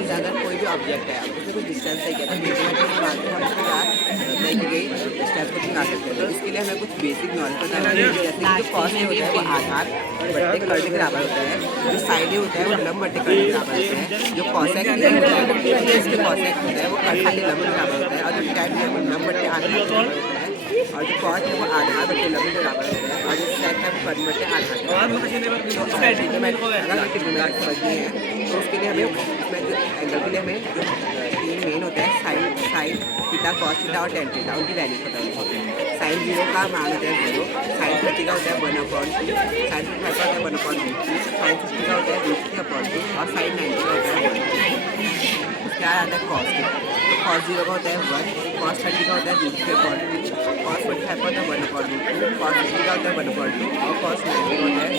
वहाँ से अगर कोई भी ऑब्जेक्ट है अब उससे कुछ डिस्टेंस है क्या तो ट्रिग्नोमेट्री के बाद हम उसके साथ कहीं की गई स्टेप को निकाल सकते हैं। तो इसके लिए हमें कुछ बेसिक नॉलेज पता होना चाहिए, जैसे कि जो कॉस होता है वो आधार बट्टे कर्ण के बराबर होता है, जो साइन होता है वो लंब बट्टे कर्ण के बराबर होता है, जो कॉसेक होता है वो इसके कॉसेक होता है वो कर्ण खाली लंब के बराबर होता है, और जो टैन है वो लंब बट्टे आधार के बराबर होता है, और जो कॉस है वो आधार बट्टे लंब के बराबर होता है, और जो सेक है वो कर्ण बट्टे आधार के बराबर होता है। तो अगर ट्रिग्नोमेट्री समझनी है तो उसके लिए हमें इसमें जो एंगल के लिए हमें जो तीन मेन होता है साइन थीटा कॉस थीटा और टेन थीटा उनकी वैल्यू पता होती है। साइन 0 का मान होता है 0, साइन 30 का होता है 1/2, साइन 45 का होता है 1/2, साइन 60 का होता है √3/2 और साइन 90 का होता है 1। उसके बाद आता है कॉस थीटा, तो कॉस 0 का होता है 1, कॉस 30 का होता है √3/2, कॉस 45 का होता है 1/2, कॉस 60 का होता है 1/2 और कॉस 90 का होता है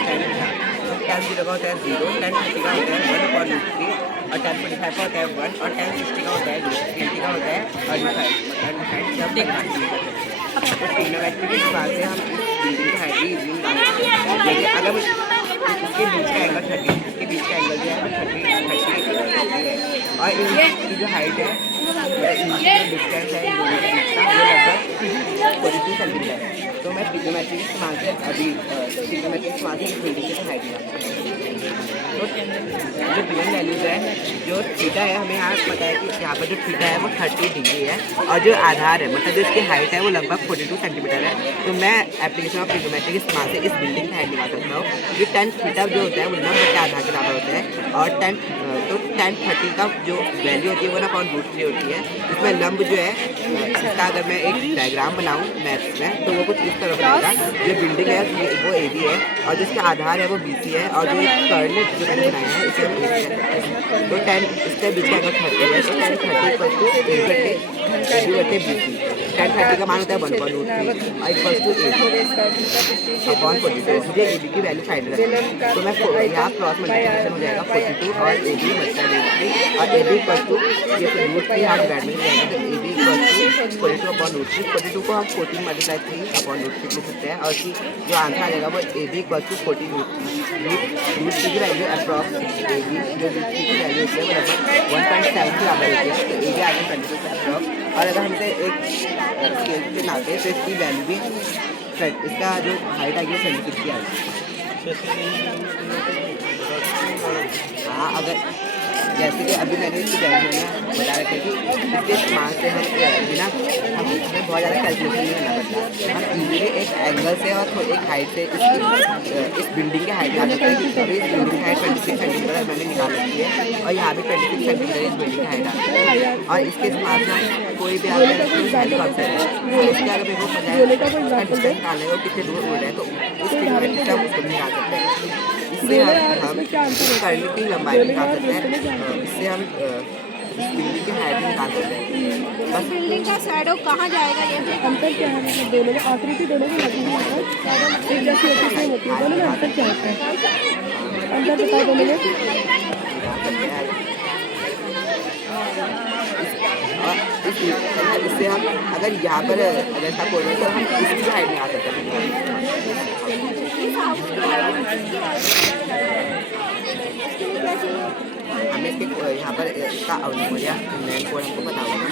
tan थीटा। tan 0 का होता है 0, tan 30 का होता है 1/√3 और tan 45 का होता है 1 और tan 60 का होता है 20 का होता है 35 सब तो ट्रिग्नोमेट्री के हिसाब से हम इस बिल्डिंग की हाइट भी इजीली निकाल सकते हैं। जैसे अगर इसके बीच का एंगल 30, इसके बीच का एंगल जो है वो 30 है और इनकी जो हाइट है इनकी जो डिस्टेंस है इन दोनों के बीच का वो लगभग 42 सेंटीमीटर है। तो मैं ट्रिग्नोमेट्री के इस्तेमाल से अभी ट्रिग्नोमेट्री के इस्तेमाल से इस बिल्डिंग की हाइट निकाल सकता हूँ। तो जो गिवन वैल्यूज है जो थीटा है हमें यहाँ पता है कि यहाँ पर जो थीटा है वो 30 डिग्री है और जो आधार है मतलब जो इसकी हाइट है वो लगभग 42 सेंटीमीटर है। तो मैं एप्लीकेशन ऑफ ट्रिग्नोमेट्री के इस्तेमाल से इस बिल्डिंग की हाइट निकाल सकता हूँ। ये tan थीटा जो होता है वो लंब बट्टे आधार के बराबर होता है और tan 30 का जो वैल्यू होती है वो √3 होती है। इसमें लंब जो है इसका अगर मैं एक डायग्राम बनाऊँ मैथ्स में तो वो कुछ इस तरह बनेगा। जो बिल्डिंग है वो AB है और जिसका आधार है वो BC है और जो कर्ण जो मैंने बनाया है इसे हम AC कहते हैं। तो tan इसके बीच का अगर 30 है तो tan 30 = AB/BC। tan 30 का मान होता है 1/√3 और =AB/42। मुझे AB की वैल्यू फाइंड करनी है तो मैं यहाँ क्रॉस मल्टीप्लिकेशन हो जाएगा 42 और AB √3 और AB ये √3 हम बैठ में जाएगा तो AB 42/√3। 42 को हम 14 × 3/√3 लिख सकते हैं और उसकी जो आंसर आ जाएगा वो AB 14√3 की वैल्यू अप्रॉक्स AB जो √3 की वैल्यू होती है वो लगभग 1.7 के बराबर होती है। तो AB आ गया 22 से अप्रॉक्स। और अगर हमसे एक स्केल से नापे तो इसकी वैल्यू भी इसका जो हाइट आ गई 26 की आएगी। हाँ अगर जैसे कि अभी मैंने इसकी वैल्यू में बता रखे कि इसके इस्तेमाल से हम बिना हम इसमें बहुत ज़्यादा कैलकुलेशन नहीं करना पड़ता। हम इजीली एक एंगल से और एक हाइट से इस बिल्डिंग की हाइट निकाल सकते हैं। अभी इस बिल्डिंग की हाइट 26 सेंटीमीटर मैंने निकाल रखी है और यहाँ भी 26 सेंटीमीटर इस बिल्डिंग की हाइट आती है। और इसके इस्तेमाल से हम कोई भी अगर हेलीकॉप्टर है तो इसके अगर मेरे को पता है उसका डिस्टेंस निकालने को कितने दूर उड़ रहा है तो इस ट्रिग्नोमेट्री से हम उसको निकाल सकते हैं। इससे हम कर्ण की लंबाई निकाल सकते हैं, इससे हम इस बिल्डिंग की हाइट निकाल सकते हैं। बस बिल्डिंग का शैडो कहाँ जाएगा ये अंतर क्या है मतलब दोनों में आकृति दोनों में लगी हुई है एक जैसी होती है दोनों में अंतर क्या होता है अंतर बताओ दोनों में। इससे हम अगर यहाँ पर ऐसा बोल रहे तो हम इसकी हाइट निकाल सकते हैं। हमें इसके यहाँ पर इसका आउटपुट या मेन कोड हमको पता होगा।